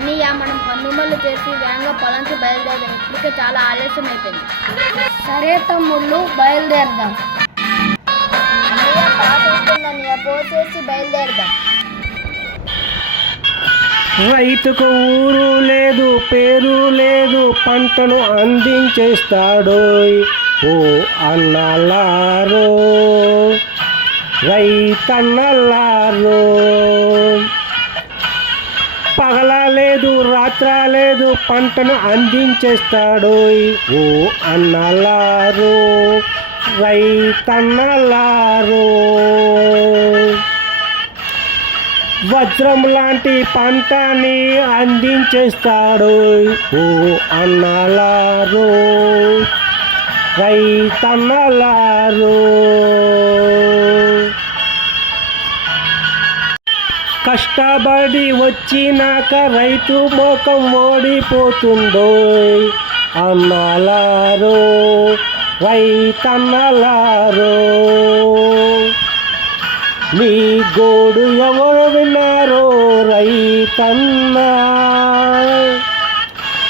అన్నయ్య మనం కన్నుమల్లు చేసి వేగంగా పొలంకి బయలుదేరదాం. ఇప్పటికే చాలా ఆలస్యం అయిపోయింది. సరే తమ్ముళ్ళు, బయలుదేరదాం. అన్నయ్య పాట వస్తుందన్నయ్య, పోసేసి బయలుదేరదాం. రైతుకు ఊరు లేదు, పేరు లేదు, పంటను అందించేస్తాడు. ఓ అన్నలారో, రైతన్నలారో, పగల లేదు, రాత్ర లేదు, పంటను అందించేస్తాడు. ఓ అన్నలారో, రైతన్నలారో, వజ్రం లాంటి పంటని అందించేస్తాడు. ఓ అన్నలారో, రైతన్నలారో, కష్టపడి వచ్చినాక రైతు మోకం ఓడిపోతుందో. అన్నలారో, రైతన్నలారో, మీ గోడు ఎవరు విన్నారో రైతన్నా,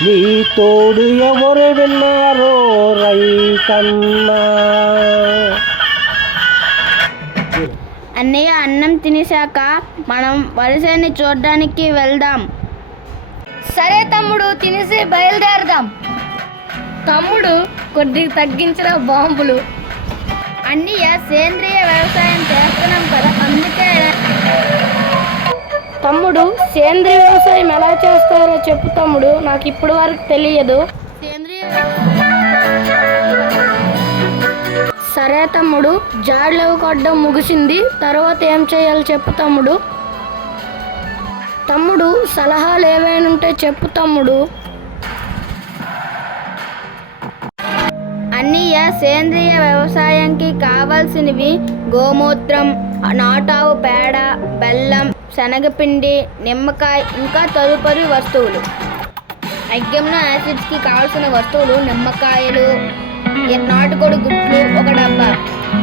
మీ తోడు ఎవరు విన్నారో రైతన్నా. అన్నయ్య అన్నం తినేశాక మనం వలసని చూడడానికి వెళ్దాం. సరే తమ్ముడు, తినేసి బయలుదేరదాం. తమ్ముడు, కొద్దిగా తగ్గించిన బాంబులు. అన్నయ్య సేంద్రియ వ్యవసాయం చేస్తున్నాం కదా, అందుకే. తమ్ముడు, సేంద్రియ వ్యవసాయం ఎలా చేస్తారో చెప్పు తమ్ముడు, నాకు ఇప్పటి వరకు తెలియదు. సేంద్రియ సరే తమ్ముడు, జాడలు కొట్టడం ముగిసింది, తర్వాత ఏం చేయాలో చెప్పు తమ్ముడు. తమ్ముడు, సలహాలు ఏవైనా ఉంటే చెప్పు తమ్ముడు. అన్నయ్య సేంద్రియ వ్యవసాయానికి కావాల్సినవి గోమూత్రం, నాటావు పేడ, బెల్లం, శనగపిండి, నిమ్మకాయ, ఇంకా తదుపరి వస్తువులు. అగ్యమ్నో యాసిడ్స్కి కావాల్సిన వస్తువులు నిమ్మకాయలు, నాటుకోడి గుడ్లు ఒక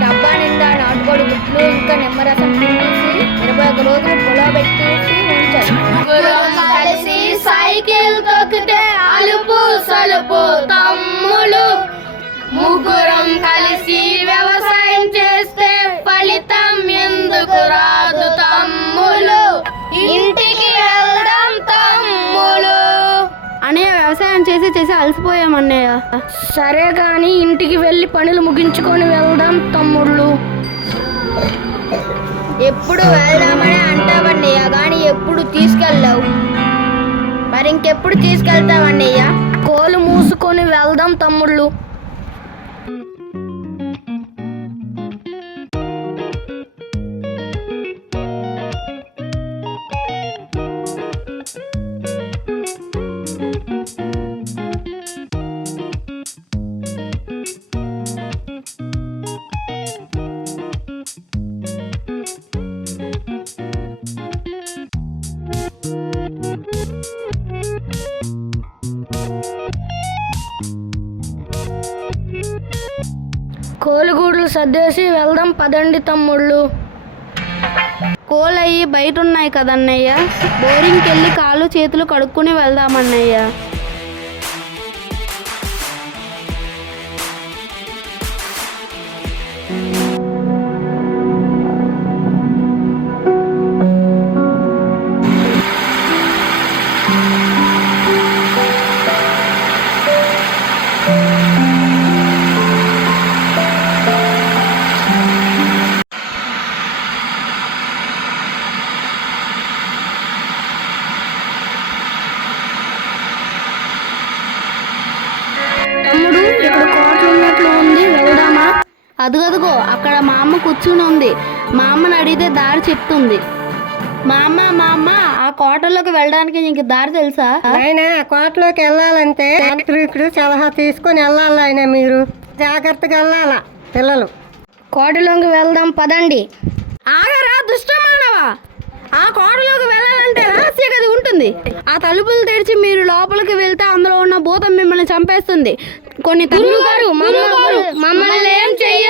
డబ్బా నిండా నాటుకోడి గుడ్లు, ఇంకా నిమ్మరసం పిండేసి 21 రోజులు పులబెట్టేసి ఉంచాలి. కలిసి సైకిల్ తొక్కితే అలుపు సలుపు తమ్ముడు, ముగ్గురం కలిసి వ్యవసాయం చేస్తే ఫలితం ఎందుకు రాదు తమ్ముడు, ఇంటికి వెళ్దాం తమ్ముడు. అన్నయ్య, వ్యవసాయం చేసి అలసిపోయామన్నయ్య. సరే కానీ ఇంటికి వెళ్ళి పనులు ముగించుకొని వెళ్దాం తమ్ముళ్ళు. ఎప్పుడు వెళ్దామని అంటావన్నయ్య, కానీ ఎప్పుడు తీసుకెళ్ళావు. మరి ఇంకెప్పుడు తీసుకెళ్తావన్నయ్య? కోలు మూసుకొని వెళ్దాం తమ్ముళ్ళు. కోలుగూడ్లు సర్దేసి వెళ్దాం పదండి తమ్ముళ్ళు. కోళ్ళు అయ్యి బయట ఉన్నాయి కదన్నయ్య, బోరింగ్కి వెళ్ళి కాళ్ళు చేతులు కడుక్కుని వెళ్దామన్నయ్య. తమ్ముడు, ఇక్కడ కోట ఉన్నట్లు ఉంది, వెళ్దామా? అదుగదుగో అక్కడ మా అమ్మ కూర్చుని ఉంది. మా అమ్మని అడిగితే దారి చెప్తుంది. మా అమ్మ ఆ కోటలోకి వెళ్ళడానికి నీకు దారి తెలుసా? ఆయన కోటలోకి వెళ్ళాలంటే యాంత్రికుడు సలహా తీసుకొని వెళ్ళాలి. ఆయన మీరు జాగ్రత్తగా వెళ్ళాలా పిల్లలు. కోటలోకి వెళ్దాం పదండి. ఆగరా దుష్టమానవా, ఆ కోటలోకి వెళ్ళాలంటే రహస్య గది ఉంటుంది. ఆ తలుపులు తెరిచి మీరు లోపలికి వెళ్తే అందులో ఉన్న భూతం మిమ్మల్ని చంపేస్తుంది. కొన్ని మమ్మల్ని ఏం చెయ్య